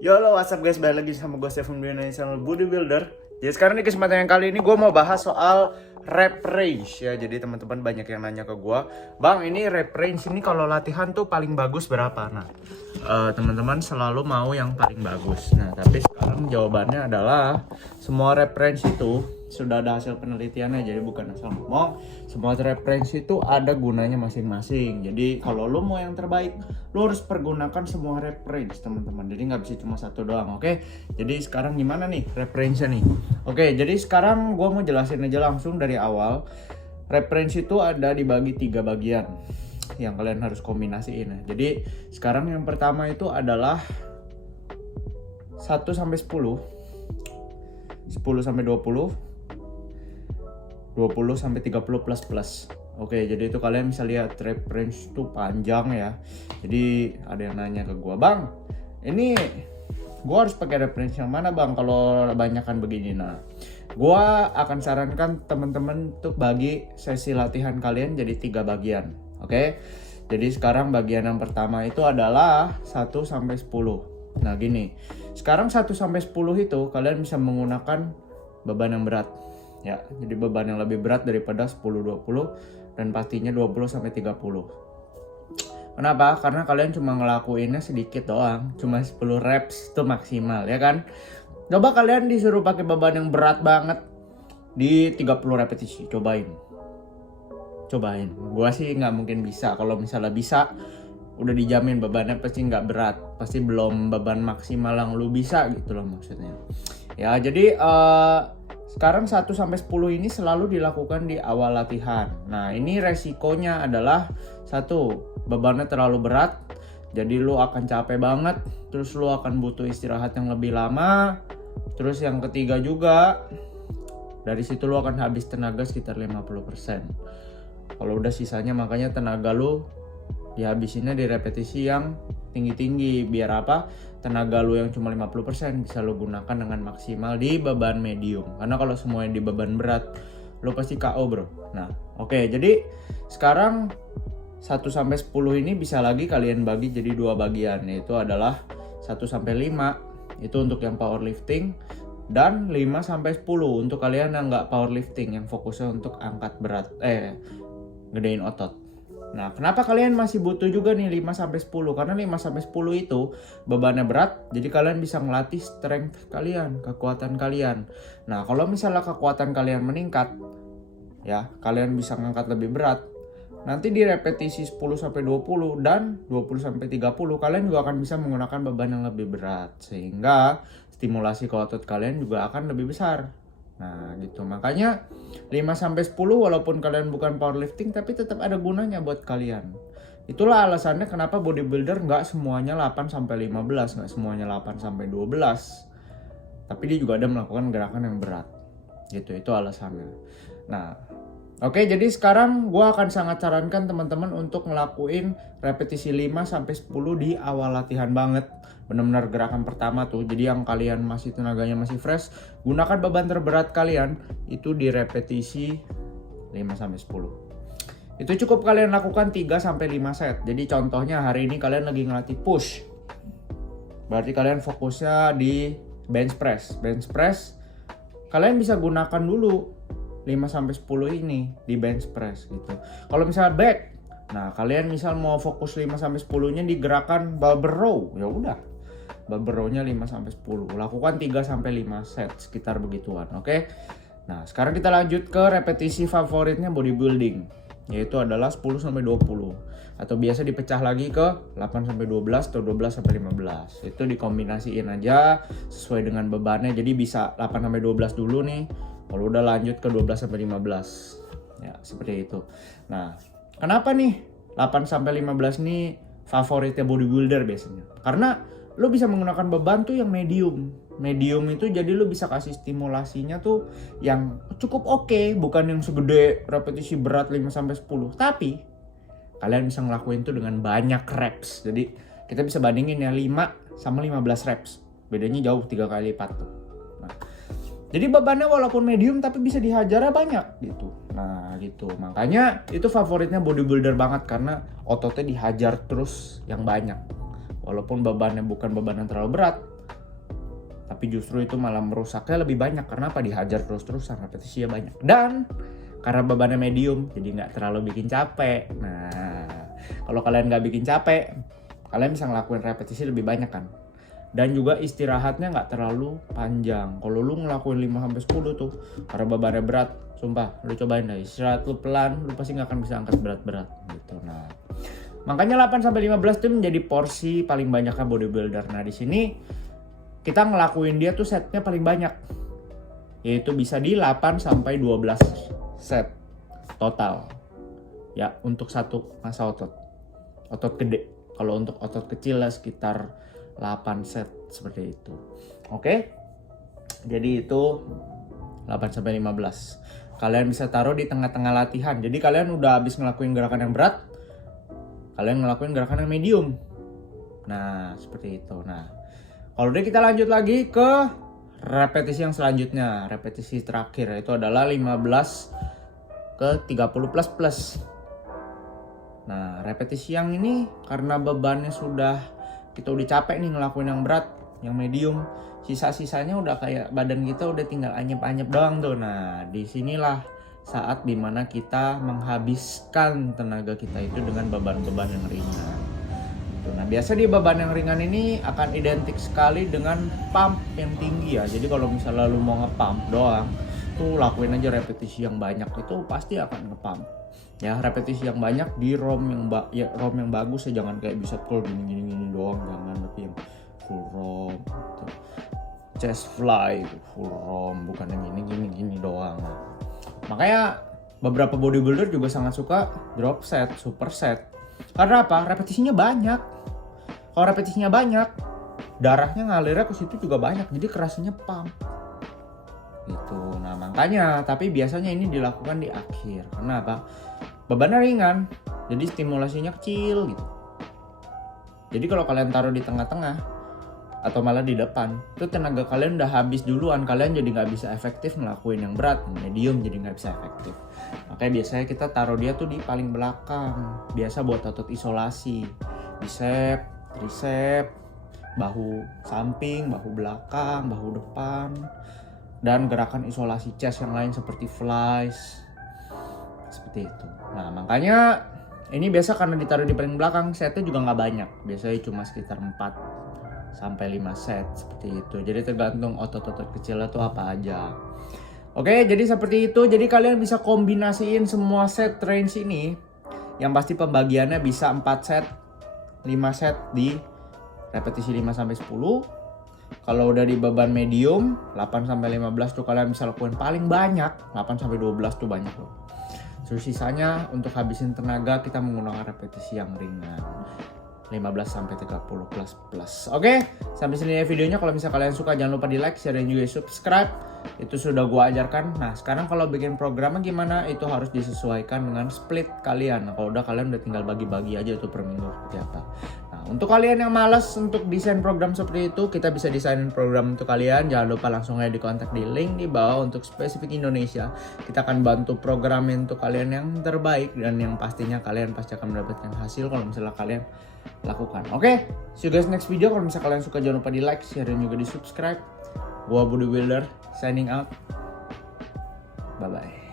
Yo lo, what's up guys, balik lagi sama gue Stephen Biana channel Bodybuilder. Jadi sekarang di kesempatan yang kali ini gue mau bahas soal rep range ya. Jadi teman-teman banyak yang nanya ke gue, Bang ini rep range ini kalau latihan tuh paling bagus berapa? Nah teman-teman selalu mau yang paling bagus. Nah tapi sekarang jawabannya adalah semua rep range itu sudah ada hasil penelitiannya. Jadi bukan asal ngomong, semua rep range itu ada gunanya masing-masing. Jadi kalau lo mau yang terbaik, lo harus pergunakan semua rep range teman-teman. Jadi nggak bisa cuma satu doang, oke? Jadi sekarang gimana nih rep range-nya nih? Oke, jadi sekarang gue mau jelasin aja langsung dari awal. Rep range itu ada dibagi 3 bagian yang kalian harus kombinasiin ya. Jadi sekarang yang pertama itu adalah 1 sampai 10, 10 sampai 20, 20 sampai 30 plus plus. Oke, jadi itu kalian bisa lihat rep range itu panjang ya. Jadi ada yang nanya ke gua, Bang, ini gua harus pakai rep range yang mana Bang kalau banyakan begini? Nah, gua akan sarankan teman-teman untuk bagi sesi latihan kalian jadi 3 bagian. Oke. Jadi sekarang bagian yang pertama itu adalah 1 sampai 10. Nah, gini. Sekarang 1 sampai 10 itu kalian bisa menggunakan beban yang berat. Ya, jadi beban yang lebih berat daripada 10-20 dan pastinya 20 sampai 30. Kenapa? Karena kalian cuma ngelakuinnya sedikit doang, cuma 10 reps itu maksimal ya kan. Coba kalian disuruh pakai beban yang berat banget di 30 repetisi, cobain. Gua sih nggak mungkin bisa. Kalau misalnya bisa, udah dijamin bebannya pasti nggak berat, pasti belum beban maksimal yang lu bisa gitu loh maksudnya. Ya, jadi sekarang 1 sampai 10 ini selalu dilakukan di awal latihan. Nah, ini resikonya adalah 1, bebannya terlalu berat. Jadi lu akan capek banget, terus lu akan butuh istirahat yang lebih lama. Terus yang ketiga juga, dari situ lu akan habis tenaga sekitar 50%. Kalau udah sisanya makanya tenaga lu dihabisinnya di repetisi yang tinggi-tinggi. Biar apa? Tenaga lu yang cuma 50% bisa lu gunakan dengan maksimal di beban medium. Karena kalau semuanya di beban berat, lu pasti KO bro. Nah, oke. Jadi sekarang 1 sampai 10 ini bisa lagi kalian bagi jadi 2 bagian. Yaitu adalah 1 sampai 5 itu untuk yang powerlifting, dan 5 sampai 10 untuk kalian yang nggak powerlifting, yang fokusnya untuk angkat berat, gedein otot. Nah, kenapa kalian masih butuh juga nih 5 sampai 10? Karena 5 sampai 10 itu bebannya berat, jadi kalian bisa ngelatih strength kalian, kekuatan kalian. Nah, kalau misalnya kekuatan kalian meningkat, ya, kalian bisa ngangkat lebih berat. Nanti di repetisi 10 sampai 20 dan 20 sampai 30 kalian juga akan bisa menggunakan beban yang lebih berat, sehingga stimulasi ke otot kalian juga akan lebih besar. Nah gitu, makanya 5 sampai 10 walaupun kalian bukan powerlifting tapi tetap ada gunanya buat kalian. Itulah alasannya kenapa bodybuilder nggak semuanya 8 sampai 15, nggak semuanya 8 sampai 12. Tapi dia juga ada melakukan gerakan yang berat. Gitu, itu alasannya. Nah, oke, jadi sekarang gue akan sangat sarankan teman-teman untuk ngelakuin repetisi 5 sampai 10 di awal latihan banget. Benar-benar gerakan pertama tuh. Jadi yang kalian masih tenaganya masih fresh, gunakan beban terberat kalian itu di repetisi 5 sampai 10. Itu cukup kalian lakukan 3 sampai 5 set. Jadi contohnya hari ini kalian lagi ngelatih push. Berarti kalian fokusnya di bench press. Bench press kalian bisa gunakan dulu 5 sampai 10 ini di bench press gitu. Kalau misalnya back, nah kalian misal mau fokus 5 sampai 10-nya di gerakan barbell row, ya udah. Barbell row-nya 5 sampai 10. Lakukan 3 sampai 5 set sekitar begituan, oke? Nah, sekarang kita lanjut ke repetisi favoritnya bodybuilding, yaitu adalah 10 sampai 20 atau biasa dipecah lagi ke 8 sampai 12 atau 12 sampai 15. Itu dikombinasiin aja sesuai dengan bebannya. Jadi bisa 8 sampai 12 dulu nih. Kalau udah lanjut ke 12 sampai 15. Ya, seperti itu. Nah, kenapa nih 8 sampai 15 nih favoritnya bodybuilder biasanya? Karena lo bisa menggunakan beban tuh yang medium. Medium itu jadi lo bisa kasih stimulasinya tuh yang cukup oke, bukan yang segede repetisi berat 5 sampai 10. Tapi kalian bisa ngelakuin tuh dengan banyak reps. Jadi kita bisa bandingin ya 5 sama 15 reps. Bedanya jauh 3 kali lipat tuh. Nah, jadi bebannya walaupun medium tapi bisa dihajarnya banyak gitu. Nah gitu, makanya itu favoritnya bodybuilder banget karena ototnya dihajar terus yang banyak. Walaupun bebannya bukan beban yang terlalu berat, Tapi justru itu malah merusaknya lebih banyak. Karena apa? Dihajar terus-terusan, repetisinya banyak. Dan karena bebannya medium, jadi nggak terlalu bikin capek. Nah, kalau kalian nggak bikin capek, kalian bisa ngelakuin repetisi lebih banyak kan. Dan juga istirahatnya nggak terlalu panjang. Kalau lu ngelakuin 5-10 tuh, karena bebannya berat, sumpah, lu cobain deh. Istirahat lu pelan, lu pasti nggak akan bisa angkat berat-berat gitu. Nah, makanya 8-15 itu menjadi porsi paling banyaknya bodybuilder. Nah, di sini kita ngelakuin dia tuh setnya paling banyak. Yaitu bisa di 8-12 set total. Ya, untuk satu masa otot. Otot gede. Kalau untuk otot kecil lah sekitar 8 set seperti itu. Oke? Jadi itu 8-15. Kalian bisa taruh di tengah-tengah latihan. Jadi kalian udah habis ngelakuin gerakan yang berat, kalian ngelakuin gerakan yang medium. Nah, seperti itu. Nah, kalau udah kita lanjut lagi ke repetisi yang selanjutnya. Repetisi terakhir itu adalah 15 ke 30 plus. Nah, repetisi yang ini karena bebannya kita udah capek nih ngelakuin yang berat, yang medium, sisa-sisanya udah kayak badan kita udah tinggal anyep-anyep doang tuh. Nah, disinilah saat dimana kita menghabiskan tenaga kita itu dengan beban-beban yang ringan. Nah, biasa di beban yang ringan ini akan identik sekali dengan pump yang tinggi ya. Jadi kalau misalnya lu mau nge-pump doang, tuh lakuin aja repetisi yang banyak, itu pasti akan nge-pump. Ya, repetisi yang banyak di ROM yang bagus ya, jangan kayak bisa curl gini doang, jangan, tapi yang full ROM gitu. Chest fly full ROM, bukan yang gini doang. Makanya beberapa bodybuilder juga sangat suka drop set, super set. Karena apa? Repetisinya banyak. Kalau repetisinya banyak, darahnya ngalirnya ke situ juga banyak, jadi kerasanya pump. Gitu. Nah, makanya, tapi biasanya ini dilakukan di akhir. Karena apa? Bebannya ringan, jadi stimulasinya kecil gitu. Jadi kalau kalian taruh di tengah-tengah atau malah di depan, itu tenaga kalian udah habis duluan, kalian jadi nggak bisa efektif ngelakuin yang berat, medium jadi nggak bisa efektif. Makanya biasanya kita taruh dia tuh di paling belakang, biasa buat otot isolasi, bicep, tricep, bahu samping, bahu belakang, bahu depan, dan gerakan isolasi chest yang lain seperti flies, seperti itu. Nah, makanya ini biasa karena ditaruh di paling belakang, setnya juga nggak banyak, biasanya cuma sekitar 4-5 set seperti itu. Jadi tergantung otot-otot kecilnya tuh apa aja. Oke, jadi seperti itu. Jadi kalian bisa kombinasiin semua set range ini. Yang pasti pembagiannya bisa 4 set, 5 set di repetisi 5-10. Kalau udah di beban medium 8-15 tuh kalian bisa lakuin paling banyak 8-12 tuh banyak loh. Terus sisanya untuk habisin tenaga kita menggunakan repetisi yang ringan 15-30 plus. Oke, sampai sini ya videonya. Kalau misalnya kalian suka jangan lupa di like, share, dan juga subscribe. Itu sudah gua ajarkan. Nah, sekarang kalau bikin programnya gimana? Itu harus disesuaikan dengan split kalian. Nah, kalau kalian udah tinggal bagi-bagi aja tuh per minggu seperti apa. Nah, untuk kalian yang malas untuk desain program seperti itu, kita bisa desain program untuk kalian. Jangan lupa langsung aja dikontak di link di bawah untuk spesifik Indonesia. Kita akan bantu programin untuk kalian yang terbaik dan yang pastinya kalian pasti akan mendapatkan hasil kalau misalnya kalian lakukan. Oke, see you guys next video. Kalau misalnya kalian suka jangan lupa di like, share, dan juga di subscribe. Gua Bodybuilder signing out. Bye bye.